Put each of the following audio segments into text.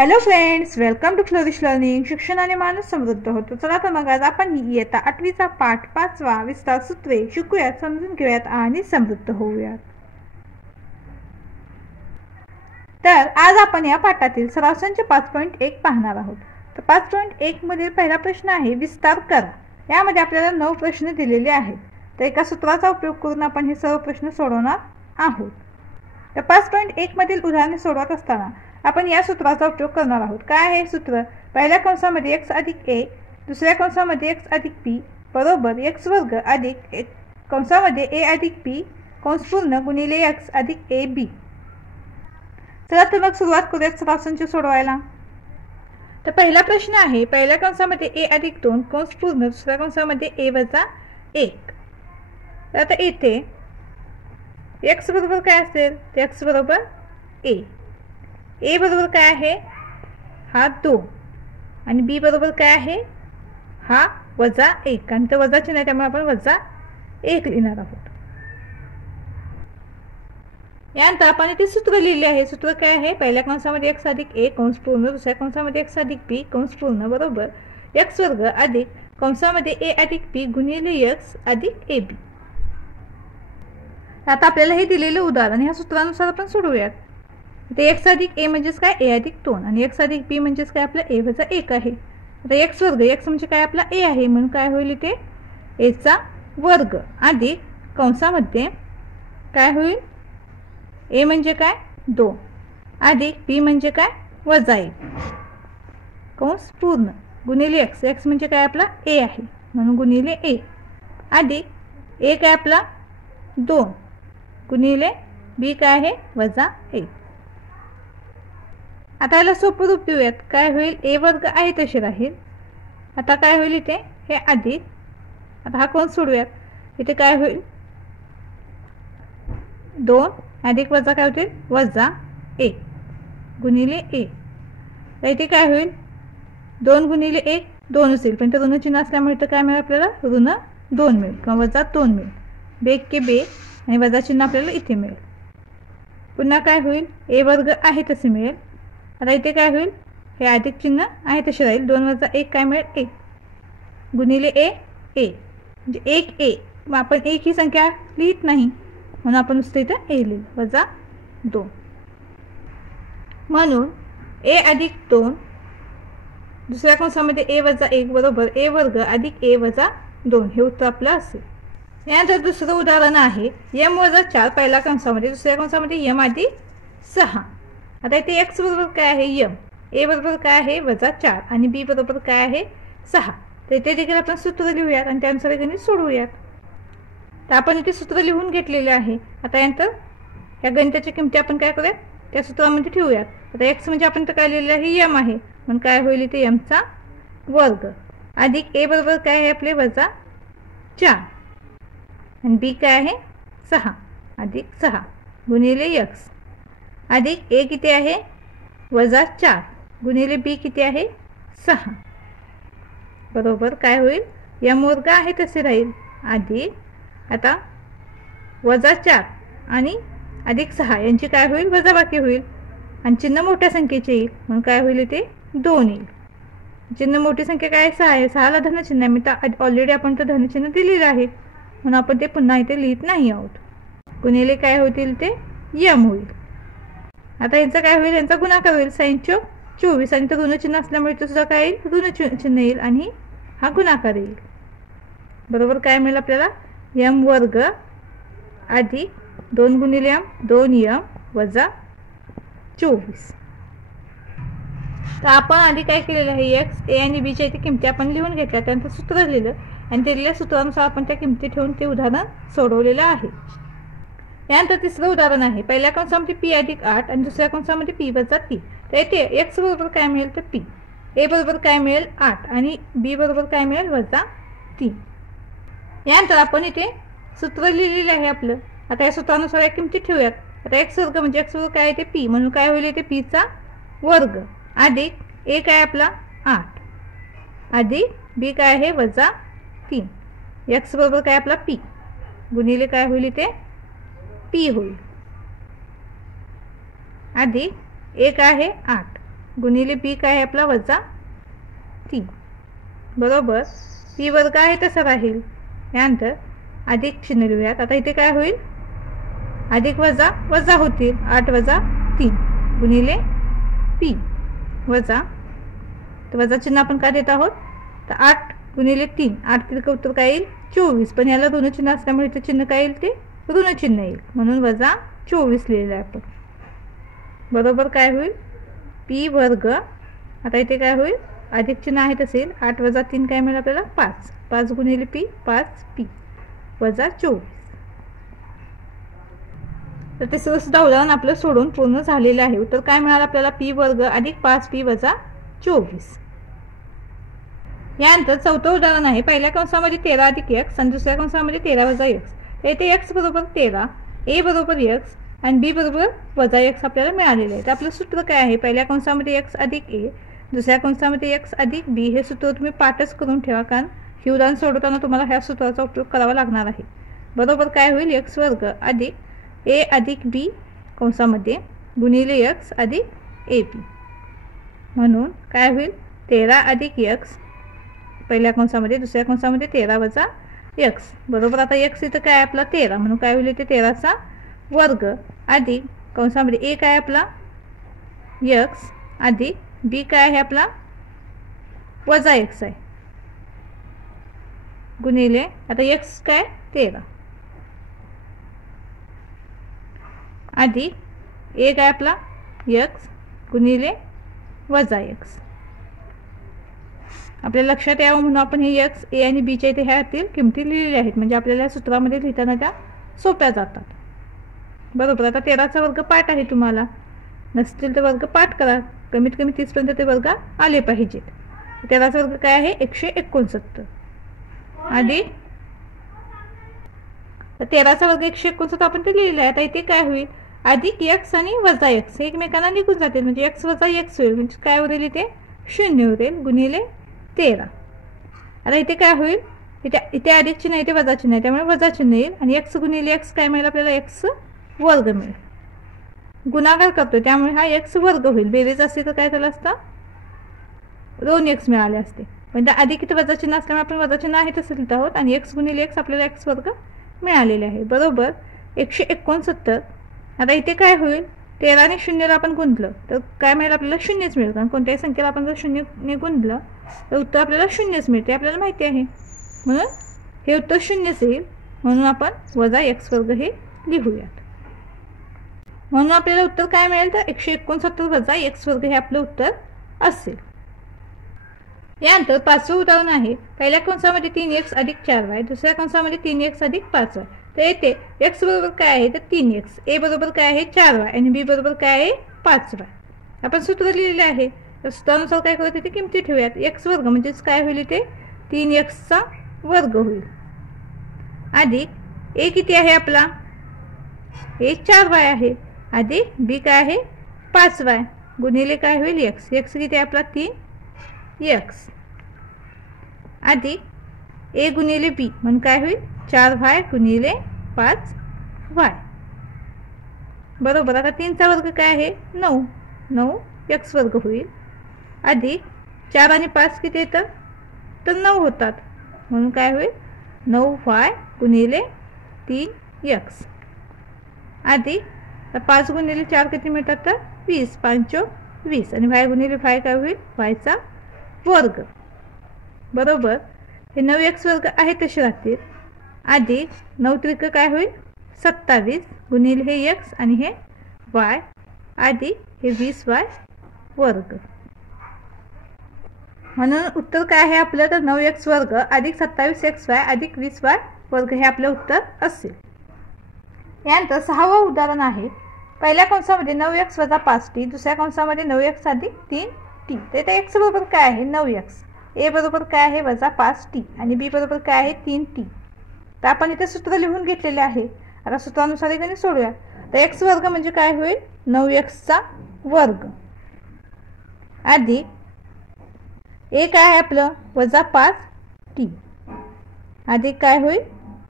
Hello friends, welcome to Flourish Learning. शिक्षणाने माणूस समृद्ध होतो. चला तर मग आज आपण इयत्ता 8वीचा पाठ 5वा विस्तार सूत्रे शिकूयात, समजून घेऊयात आणि समृद्ध होऊयात. तर आज आपण या पाठातील सराव संच 5.1 पाहणार आहोत. तर 5.1 मधील पहिला प्रश्न आहे विस्तार करा. यामध्ये आपल्याला 9 प्रश्न दिलेले आहेत. तर एका सूत्राचा उपयोग करून आपण हे सर्व प्रश्न सोडवणार आहोत. तर 5.1 मधील उदाहरणे सोडवत असताना आपण या सूत्राचा उपयोग करणार आहोत. काय आहे सूत्र? पहिल्या कंसामध्ये x अधिक a, दुसऱ्या कंसामध्ये x अधिक p बरोबर x वर्ग अधिक कंसामध्ये a अधिक p कंस पूर्ण गुणिले x अधिक ab. चला तर मग सुरुवात करूयात सराव संच सोडवायला. तर पहिला प्रश्न आहे पहिल्या कंसामध्ये a अधिक 2 कंस पूर्ण, दुसऱ्या कंसामध्ये a वजा 1. तर आता येथे x बरोबर काय असेल? तर x बरोबर a बरोबर काय आहे? हा 2 आणि b बरोबर काय आहे? हा वजा 1. आणि तो वजा चिन्ह आहे त्यामुळे आपण वजा 1 लिहिणार आहोत. यानंतर आपण इथे सूत्र लिहिले आहे. सूत्र काय आहे? पहिल्या कंसामध्ये x अधिक a कंस पूर्ण, दुसऱ्या कंसामध्ये x अधिक b कंस पूर्ण बरोबर x वर्ग अधिक कंसामध्ये a अधिक p गुणिले x अधिक ab. आता आपल्याला हे दिलेले उदाहरण ह्या सूत्रानुसार आपण सोडवूयात. ते x अधिक a म्हणजेच काय? a अधिक 2 आणि x अधिक b म्हणजेच काय? आपला a वजा 1 आहे. आता x वर्ग, x म्हणजे काय? आपला a आहे म्हणून काय होईल इथे? a चा वर्ग अधिक कंसामध्ये काय होईल? a म्हणजे काय? 2 अधिक b म्हणजे काय? वजा 1 कंस पूर्ण गुणिले x. x म्हणजे काय? आपला a आहे म्हणून गुणिले a अधिक a काय? आपला 2 गुणिले b काय आहे? वजा 1. आता याला सोपं रूप देऊयात. काय होईल? a वर्ग आहे तसे राहील. आता काय होईल इथे? हे अधिक, आता हा कंस सोडूयात. इथे काय होईल? 2 अधिक वजा काय होतील? वजा 1 गुणिले a. तर इथे काय होईल? 2 गुणिले 1 2 असेल, पण ते ऋण चिन्ह असल्यामुळे इथं काय मिळेल आपल्याला? ऋण 2 मिळेल किंवा वजा 2 मिळेल. बेक के बे आणि वजा चिन्ह आपल्याला इथे मिळेल. पुन्हा काय होईल? a वर्ग आहे तसे मिळेल. आता इथे काय होईल? हे अधिक चिन्ह आहे तसे राहील. 2 वजा 1 काय मिळेल? 1 गुणिले a म्हणजे 1a. मग आपण 1 ही संख्या लिहित नाही म्हणून आपण नुसतं इथं a लिहिलं वजा 2. म्हणून a अधिक 2 दुसऱ्या कंसामध्ये a वजा 1 बरोबर a वर्ग अधिक a वजा 2 हे उत्तर आपलं असेल. यानंतर दुसरं उदाहरण आहे m वजा 4 पहिल्या कंसामध्ये, दुसऱ्या कंसामध्ये m अधिक 6. आता इथे x बरोबर काय आहे? m. a बरोबर काय आहे? वजा 4 आणि b बरोबर काय आहे? 6. तर इथे देखील आपण सूत्र लिहूयात आणि त्यानुसार गणित सोडवूयात. तर आपण इथे सूत्र लिहून घेतलेले आहे. आता यानंतर या गणिताच्या किमती आपण काय करूयात? त्या सूत्रामध्ये ठेवूयात. आता x म्हणजे आपण तर काय लिहिलेलं आहे? m आहे म्हणून काय होईल इथे? m चा वर्ग अधिक a बरोबर काय आहे आपले? वजा 4 आणि b काय आहे? 6 अधिक 6 गुणिले x अधिक a किती आहे? वजा 4 गुणिले b किती आहे? 6 बरोबर काय होईल? m वर्ग आहे तसे राहील अधिक आता वजा 4 आणि अधिक 6 यांची काय होईल? वजाबाकी होईल आणि चिन्ह मोठ्या संख्येचे येईल म्हणून काय होईल? इथे 2 येईल. चिन्ह मोठी संख्या काय? 6 आहे. 6ला धनचिन्ह आहे. मी तर ऑलरेडी आपण तर धनचिन्ह दिलेलं आहे म्हणून आपण ते पुन्हा इथे लिहित नाही आहोत. गुणिले काय होतील? ते m होईल. आता यांचा काय होईल? यांचा गुणाकार होईल. 24 आणि तर ऋण चिन्ह असल्यामुळे इथं सुद्धा काय येईल? ऋण चिन्ह येईल आणि हा गुणाकार येईल. बरोबर काय मिळेल आपल्याला? m वर्ग अधिक 2 गुणिले m 2m वजा 24. तर आपण आधी काय केलेलं आहे? x a आणि b च्या इथे किमती आपण लिहून घेतल्या, त्यानंतर सूत्र लिहिलं आणि दिलेल्या सूत्रानुसार आपण त्या किमती ठेवून ते उदाहरण सोडवलेलं आहे. यानंतर तिसरं उदाहरण आहे पहिल्या कंसामध्ये p अधिक 8 आणि दुसऱ्या कंसामध्ये p वजा 3. तर येथे x बरोबर काय मिळेल? तर p. a बरोबर काय मिळेल? 8 आणि b बरोबर काय मिळेल? वजा 3. यानंतर आपण इथे सूत्र लिहिलेले आहे आपलं. आता या सूत्रानुसार या किमती ठेवूयात. आता x वर्ग म्हणजे x वर्ग काय आहे? ते p म्हणून काय होईल? इथे p चा वर्ग अधिक a काय आपला? 8 अधिक b काय आहे? वजा 3. x बरोबर काय आपला? p गुणिले काय होईल? इथे p होईल अधिक 1 आहे 8 गुणिले बी काय आहे आपला वजा 3 बरोबर पी वर्ग आहे तसा राहील. यानंतर अधिक चिन्ह लिहूयात. आता इथे काय होईल अधिक वजा वजा होतील 8 वजा 3 गुणिले पी वजा तर वजा चिन्ह आपण काय देत आहोत तर 8 गुणिले 3 8 त्रिक उत्तर काय येईल 24 पण याला ऋण चिन्ह असल्यामुळे इथे चिन्ह काय येईल ते ऋण चिन्ह येईल म्हणून वजा 24 लिहिलं आहे आपण. बरोबर काय होईल पी वर्ग आता इथे काय होईल अधिक चिन्ह आहे तसेल 8 वजा 3 काय मिळेल आपल्याला 5 5 गुणिले पी 5 पी वजा 24. तर ते सुद्धा उदाहरण आपलं सोडून पूर्ण झालेलं आहे. उत्तर काय मिळालं आपल्याला पी वर्ग अधिक 5 पी वजा 24. यानंतर चौथं उदाहरण आहे. पहिल्या कंसामध्ये 13 अधिक x आणि दुसऱ्या कंसामध्ये 13 वजा x. येथे x बरोबर 13 a बरोबर x आणि b बरोबर वजा x आपल्याला मिळालेले आहे. तर आपलं सूत्र काय आहे पहिल्या कंसामध्ये x अधिक a दुसऱ्या कंसामध्ये x अधिक b हे सूत्र तुम्ही पाठच करून ठेवा कारण हे उदाहरण सोडवताना तुम्हाला ह्या सूत्राचा उपयोग करावा लागणार आहे. बरोबर काय होईल x वर्ग अधिक a अधिक b कंसामध्ये गुणिले x अधिक ab म्हणून काय होईल 13 अधिक x पहिल्या कंसामध्ये दुसऱ्या कंसामध्ये 13 वजा x बरोबर आता x इथं काय आपला 13 म्हणून काय होईल ते 13चा वर्ग अधिक कंसामध्ये a काय आपला x अधिक b काय आहे आपला वजा x आहे गुणिले आता x काय 13 अधिक a काय आपला x गुणिले वजा x. आपल्या लक्षात यावं म्हणून आपण हे x a आणि b च्या इथे ह्यातील किमती लिहिलेल्या आहेत म्हणजे आपल्याला सूत्रामध्ये लिहिताना त्या सोप्या जातात. बरोबर आता 13चा वर्ग पाठ आहे तुम्हाला नसतील तर वर्ग पाठ करा कमीत कमी 30 पर्यंत ते वर्ग आले पाहिजेत. 13चा वर्ग काय आहे 169 अधिक 13चा वर्ग 169 आपण ते लिहिलेला आहे. आता इथे काय होईल अधिक x आणि वजा x एकमेकांना निघून जातील म्हणजे x वजा x होईल म्हणजे काय उरेल इथे 0 उरेल गुणिले 13. आता इथे काय होईल इथे अधिक चिन्ह इथे वजा चिन्ह आहे त्यामुळे वजा चिन्ह येईल आणि x गुणिले x काय मिळेल आपल्याला x वर्ग मिळेल. गुणाकार करतो त्यामुळे हा x वर्ग होईल बेरीज असते तर काय झालं असतं 2x मिळाले असते पण त्या अधिक इथे वजा चिन्ह असल्यामुळे आपण वजा चिन्ह आहे तसं लिहित आहोत आणि x गुणिले x आपल्याला x वर्ग मिळालेले आहे. बरोबर 169. आता इथे काय होईल 13 आणि 0ला आपण गुंतलं तर काय मिळेल आपल्याला 0च मिळेल कारण कोणत्याही संख्येला आपण जर 0ने गुंतलं तर उत्तर आपल्याला 0च मिळते आपल्याला माहिती आहे म्हणून हे उत्तर 0च येईल म्हणून आपण वजा x वर्ग हे लिहूयात. म्हणून आपल्याला उत्तर काय मिळेल तर 169 वजा x वर्ग हे आपलं उत्तर असेल. यानंतर पाचवं उदाहरण आहे. पहिल्या कंसामध्ये 3x अधिक 4y दुसऱ्या कंसामध्ये 3x अधिक 5y. तर येथे x बरोबर काय आहे तर 3x a बरोबर काय आहे 4y आणि b बरोबर काय आहे 5y. आपण सूत्र लिहिलेले आहे तर सूत्रानुसार काय करत इथे किमती ठेवूयात. x वर्ग म्हणजेच काय होईल इथे 3x वर्ग होईल अधिक a किती आहे आपला a 4y आहे अधिक b काय आहे 5y गुणिले काय होईल x किती आहे आपला 3x अधिक a गुणिले b म्हणून काय होईल 4y गुणिले 5y. बरोबर आता 3चा वर्ग काय आहे 9 x वर्ग होईल अधिक 4 आणि 5 किती येतं तर 9 होतात म्हणून काय होईल 9y गुणिले 3x अधिक 5 गुणिले 4 किती मिळतात तर 20 5 20 आणि y गुणिले y काय होईल y चा वर्ग. बरोबर हे 9x वर्ग आहे तसे राहतील अधिक 9 त्रिक काय होईल 27 गुणिले हे x आणि हे y अधिक हे 20y वर्ग. म्हणून उत्तर काय आहे आपलं तर 9x वर्ग अधिक 27xy अधिक 20y वर्ग हे आपलं उत्तर असेल. यानंतर 6वं उदाहरण आहे. पहिल्या कंसामध्ये 9x वजा 5t दुसऱ्या कंसामध्ये 9x अधिक 3t. तर इथे x बरोबर काय आहे 9x a बरोबर काय आहे वजा 5t आणि b बरोबर काय आहे 3t. तर आपण इथे सूत्र लिहून घेतलेले आहे. आता सूत्रानुसार गणित सोडूया. तर x वर्ग म्हणजे काय होईल 9x वर्ग अधिक a काय आहे आपलं वजा 5t अधिक काय होईल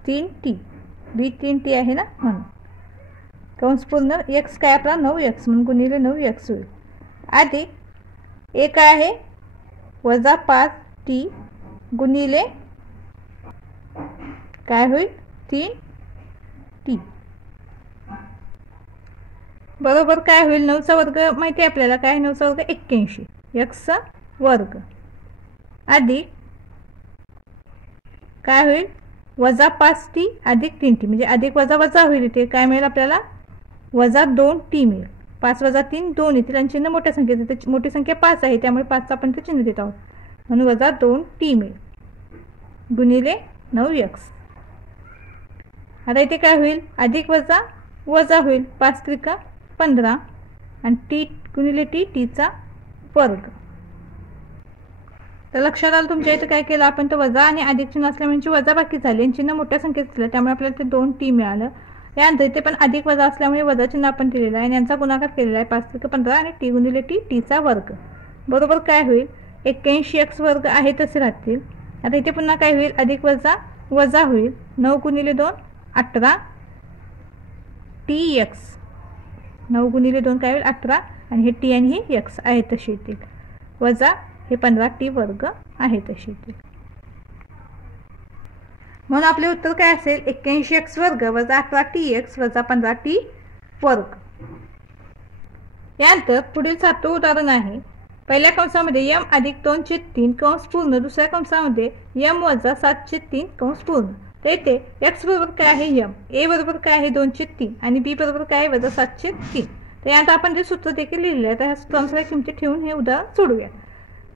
3t b 3t आहे ना म्हणून कंस पूर्ण x काय आपला 9x म्हणून गुणिले 9x होईल अधिक ए काय आहे वजा 5t गुणिले काय होईल 3t बरोबर काय होईल 9चा वर्ग माहिती आहे आपल्याला काय 9चा वर्ग 81 x वर्ग अधिक काय होईल वजा 5t अधिक 3t म्हणजे अधिक वजा वजा होईल इथे काय मिळेल आपल्याला वजा 2t मिळेल 5 वजा 3 2 येतील आणि चिन्ह मोठ्या संख्येचे तर मोठी संख्या 5 आहे त्यामुळे 5चा आपण ते चिन्ह देत आहोत म्हणून वजा 2t मिळेल गुणिले 9x आता इथे काय होईल अधिक वजा वजा होईल 5 त्रिका 15 आणि t गुणिले t चा वर्ग तर लक्षात आलं तुमच्या इथे काय केलं आपण तर वजा आणि अधिक चिन्ह असल्यामुळे वजा बाकी झाली आणि चिन्ह मोठ्या संख्येत असलं त्यामुळे आपल्याला ते 2t मिळालं यानंतर इथे पण अधिक वजा असल्यामुळे वजा चिन्ह आपण दिलेलं आहे आणि यांचा गुणाकार केलेला आहे 5 त्रिक 15 आणि t गुणिले t चा वर्ग बरोबर काय होईल 81x वर्ग आहे तसे राहतील आता इथे पुन्हा काय होईल अधिक वजा वजा होईल 9 गुणिले 2 18 tx 9 गुणिले 2 काय होईल 18 आणि हे t आणि हे x आहे तसे येतील वजा हे 15t वर्ग आहे तसे येतील म्हणून आपले उत्तर काय असेल 81x वर्ग वजा 18tx वजा 15t वर्ग यानंतर पुढील 7वे उदाहरण आहे पहिल्या कंसामध्ये m अधिक 2/3 कंस पूर्ण दुसऱ्या कंसामध्ये m वजा 7/3 कंस पूर्ण तर इथे x बरोबर काय आहे m a बरोबर काय आहे 2/3 आणि b बरोबर काय आहे वजा 7/3 तर यात आपण जे सूत्र देखील लिहिलेलं आहे तर ह्या सूत्रांच्या किमती ठेवून हे उदाहरण सोडूया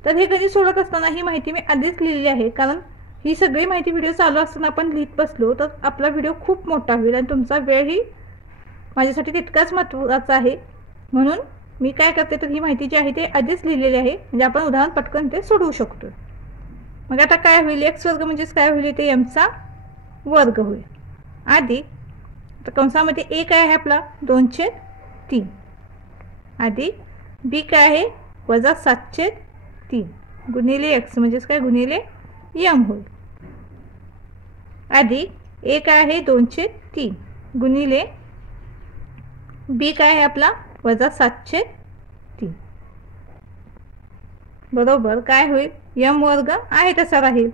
तर हे गणित सोडत असताना ही माहिती मी आधीच लिहिलेली आहे कारण ही सगळी माहिती व्हिडिओ चालू असताना आपण लिहित बसलो तर आपला व्हिडिओ खूप मोठा होईल आणि तुमचा वेळही माझ्यासाठी तितकाच महत्त्वाचा आहे म्हणून मी काय करते तर ही माहिती जी आहे ते आधीच लिहिलेली आहे म्हणजे आपण उदाहरण पटकन ते सोडवू शकतो मग आता काय होईल x वर्ग म्हणजेच काय होईल ते m चा वर्ग होईल अधिक तर कंसामध्ये a काय आहे आपला 2/3 अधिक b काय आहे वजा 7/3 गुणिले x म्हणजेच काय गुणिले m होईल अधिक a काय आहे 2/3 गुणिले b काय आहे आपला वजा 7/3 बरोबर काय होईल m वर्ग आहे तसा राहील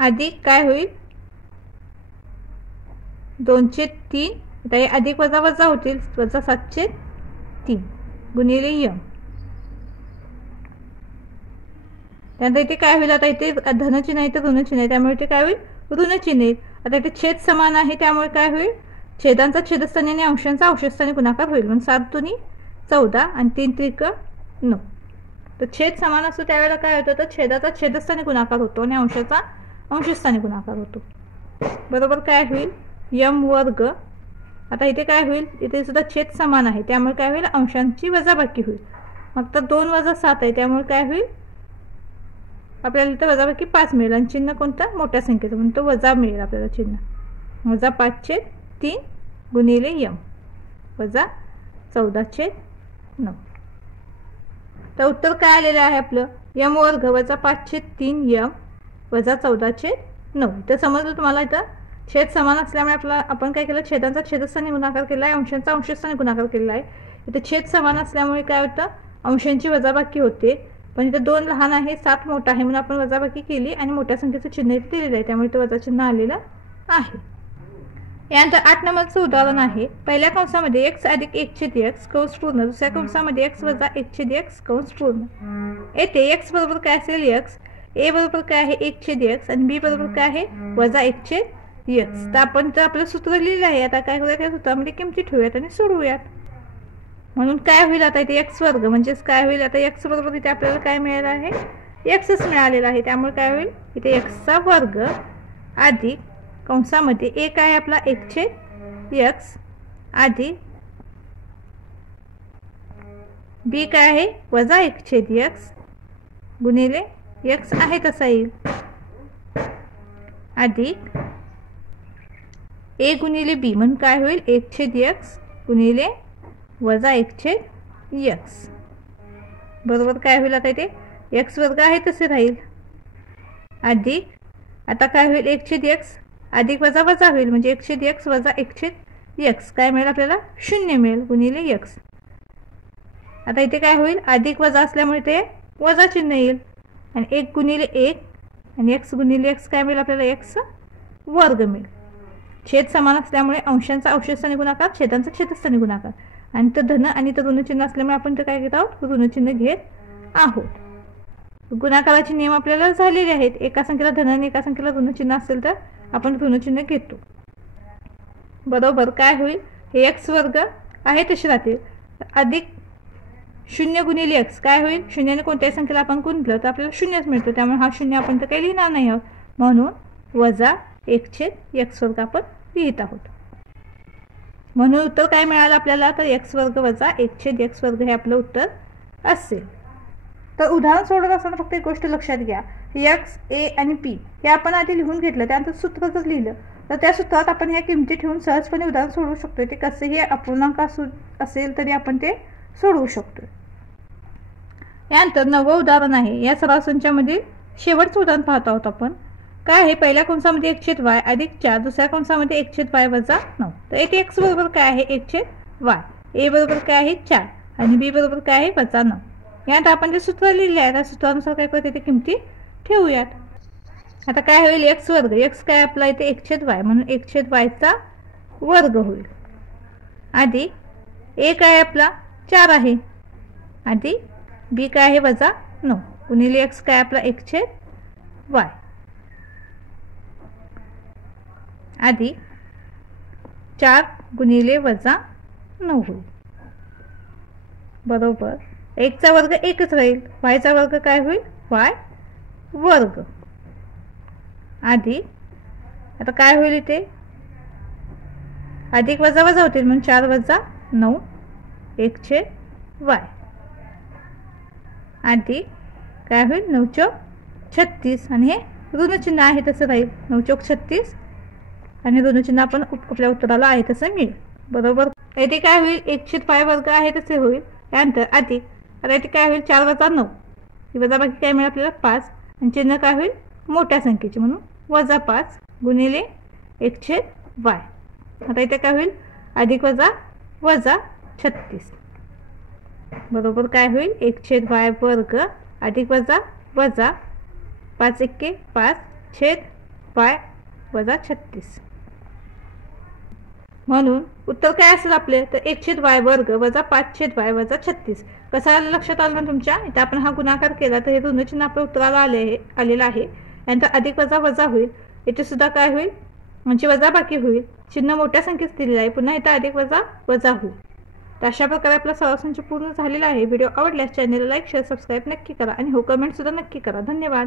अधिक काय होईल 2/3 आता हे अधिक वजा वजा होतील वजा 7/3 गुणिले m त्यानंतर इथे काय होईल आता इथे धन चिन्ह आहे तर ऋण चिन्ह आहे त्यामुळे इथे काय होईल ऋण चिन्ह येईल आता इथे छेद समान आहे त्यामुळे काय होईल छेदांचा छेदस्थानी आणि अंशांचा अंशस्थानी गुणाकार होईल म्हणजे 7 दुनी 14 आणि 3 त्रिक 9 तर छेद समान असतो त्यावेळेला काय होतं तर छेदाचा छेदस्थानी गुणाकार होतो आणि अंशाचा अंशस्थानी गुणाकार होतो बरोबर काय होईल m वर्ग आता इथे काय होईल इथे सुद्धा छेद समान आहे त्यामुळे काय होईल अंशांची वजाबाकी होईल मग तर 2 वजा 7 आहे त्यामुळे काय होईल आपल्याला इथं वजाबाकी 5 मिळेल आणि चिन्ह कोणतं मोठ्या संख्येचं म्हणून तो वजा मिळेल आपल्याला चिन्ह वजा 5/3 गुणिले m वजा 14/9 तर उत्तर काय आलेलं आहे आपलं m वर्ग वजा 5/3 m वजा 14/9 तर समजलं तुम्हाला इथं छेद समान असल्यामुळे आपला आपण काय केलं छेदांचा छेदस्थानी गुणाकार केला आहे अंशांचा अंशस्थानी गुणाकार केला आहे इथं छेद समान असल्यामुळे काय होतं अंशांची वजाबाकी होते पण इथं 2 लहान आहे 7 मोठा आहे म्हणून आपण वजाबाकी केली आणि मोठ्या संख्येचं चिन्ह इथे दिलेलं आहे त्यामुळे तो वजा चिन्ह आलेलं आहे यानंतर 8 नंबरचं उदाहरण आहे पहिल्या कंसामध्ये x अधिक 1/x कंस पूर्ण दुसऱ्या कंसामध्ये x वजा 1/x कंस पूर्ण येथे x बरोबर काय असेल x a बरोबर काय आहे 1/x आणि b बरोबर काय आहे वजा 1/x तर आपण तर आपलं सूत्र लिहिलं आहे आता काय करूया त्या सूत्रामध्ये किमती ठेवूयात आणि सोडवूयात म्हणून काय होईल आता इथे x वर्ग म्हणजेच काय होईल आता x बरोबर इथे आपल्याला काय मिळालं आहे xच मिळालेला आहे त्यामुळे काय होईल इथे x चा वर्ग अधिक कंसामध्ये a काय आपला 1/x अधिक b काय आहे वजा 1/x गुणिले x आहे तसा येईल अधिक a गुणिले b म्हणून काय होईल 1/x गुणिले वजा 1/x बरोबर काय होईल आता इथे x वर्ग आहे तसे राहील अधिक आता काय होईल 1/x अधिक वजा वजा होईल म्हणजे 1/x वजा 1/x काय मिळेल आपल्याला 0 मिळेल गुणिले x आता इथे काय होईल, अधिक वजा असल्यामुळे ते वजा चिन्ह येईल आणि 1 गुणिले 1 आणि x गुणिले x काय मिळेल आपल्याला, x वर्ग मिळेल. छेद समान असल्यामुळे अंशांचा अवशेषस्थानी गुणाकार, छेदांचा छेदस्थानी गुणाकार, आणि तर धन आणि तर ऋणचिन्ह असल्यामुळे आपण ते काय घेत आहोत, ऋणचिन्ह घेत आहोत. गुणाकाराचे नियम आपल्याला झालेले आहेत. एका संख्येला धन आणि एका संख्येला ऋणचिन्ह असेल तर आपण ऋणचिन्ह घेतो. बरोबर काय होईल, हे x वर्ग आहे तसे राहतील, अधिक 0 गुणिले x काय होईल, शून्याने कोणत्याही संख्येला आपण गुणलं तर आपल्याला शून्यच मिळतो, त्यामुळे हा शून्य आपण तर काही लिहिणार नाही आहोत, म्हणून वजा 1/x वर्ग आपण लिहित आहोत. म्हणून उत्तर काय मिळालं आपल्याला, तर x वर्ग वजा 1/x वर्ग हे आपलं उत्तर असेल. तर उदाहरण सोडवत असताना फक्त एक गोष्ट लक्षात घ्या, x, a आणि p हे आपण आधी लिहून घेतलं, त्यानंतर सूत्र जर लिहिलं तर त्या सूत्रात आपण ह्या किमती ठेवून सहजपणे उदाहरण सोडवू शकतो. ते कसेही अपूर्णांक असेल तरी आपण ते सोडवू शकतो. यानंतर 9वं उदाहरण आहे. या सराव संचामधील शेवटचं उदाहरण पाहत आहोत आपण. काय आहे, पहिल्या कंसामध्ये 1/y अधिक 4, दुसऱ्या कंसामध्ये 1/y वजा 9. तर येथे x बरोबर काय आहे, 1/y, a बरोबर काय आहे 4 आणि b बरोबर काय आहे वजा 9. यात आपण जे सूत्र लिहिले आहे त्या सूत्रानुसार काय करतो, ते किमती ठेवूयात. आता काय होईल, x वर्ग, x काय आपला इथे 1/y म्हणून 1/y चा वर्ग होईल, अधिक a काय आपला 4 आहे, अधिक b काय आहे वजा 9 गुणिले x काय आपला 1/y अधिक 4 गुणिले वजा 9 होईल. बरोबर 1 चा वर्ग 1च राहील, y चा वर्ग काय होईल, y वर्ग अधिक, आता काय होईल इथे, अधिक वजा वजा होतील म्हणून 4 वजा 9 1/y अधिक काय होईल, 9 चौक 36 आणि हे ऋणचिन्ह आहे तसं राहील, 9 चौक 36 आणि ऋणचिन्ह आपण आपल्या उत्तराला आहे तसं मिळेल. बरोबर येथे काय होईल, 1/y वर्ग आहे तसे होईल, त्यानंतर अधिक, आता इथे काय होईल 4 वजा 9 ही वजा बाकी काय मिळेल आपल्याला 5 आणि चिन्ह काय होईल मोठ्या संख्येचे म्हणून वजा 5 गुणिले 1/y. आता इथे काय होईल, अधिक वजा वजा 36 बरोबर काय होईल 1/y वर्ग अधिक वजा वजा 5 × 5 छेद y वजा 36. म्हणून उत्तर काय असेल आपले, तर 1/y वर्ग वजा 5/y वजा 36. कसा लक्षात आलं ना तुमच्या, इथे आपण हा गुणाकार केला तर हे ऋणचिन्ह आपल्या उत्तराला आलेलं आहे. यानंतर अधिक वजा वजा होईल, इथे सुद्धा काय होईल म्हणजे वजा बाकी होईल, चिन्ह मोठ्या संख्येत दिलेलं आहे, पुन्हा इथं अधिक वजा वजा होईल. तर अशा प्रकारे आपला सराव संच पूर्ण झालेला आहे. व्हिडिओ आवडल्यास चॅनलला लाईक शेअर सबस्क्राईब नक्की करा आणि हो कमेंट सुद्धा नक्की करा. धन्यवाद.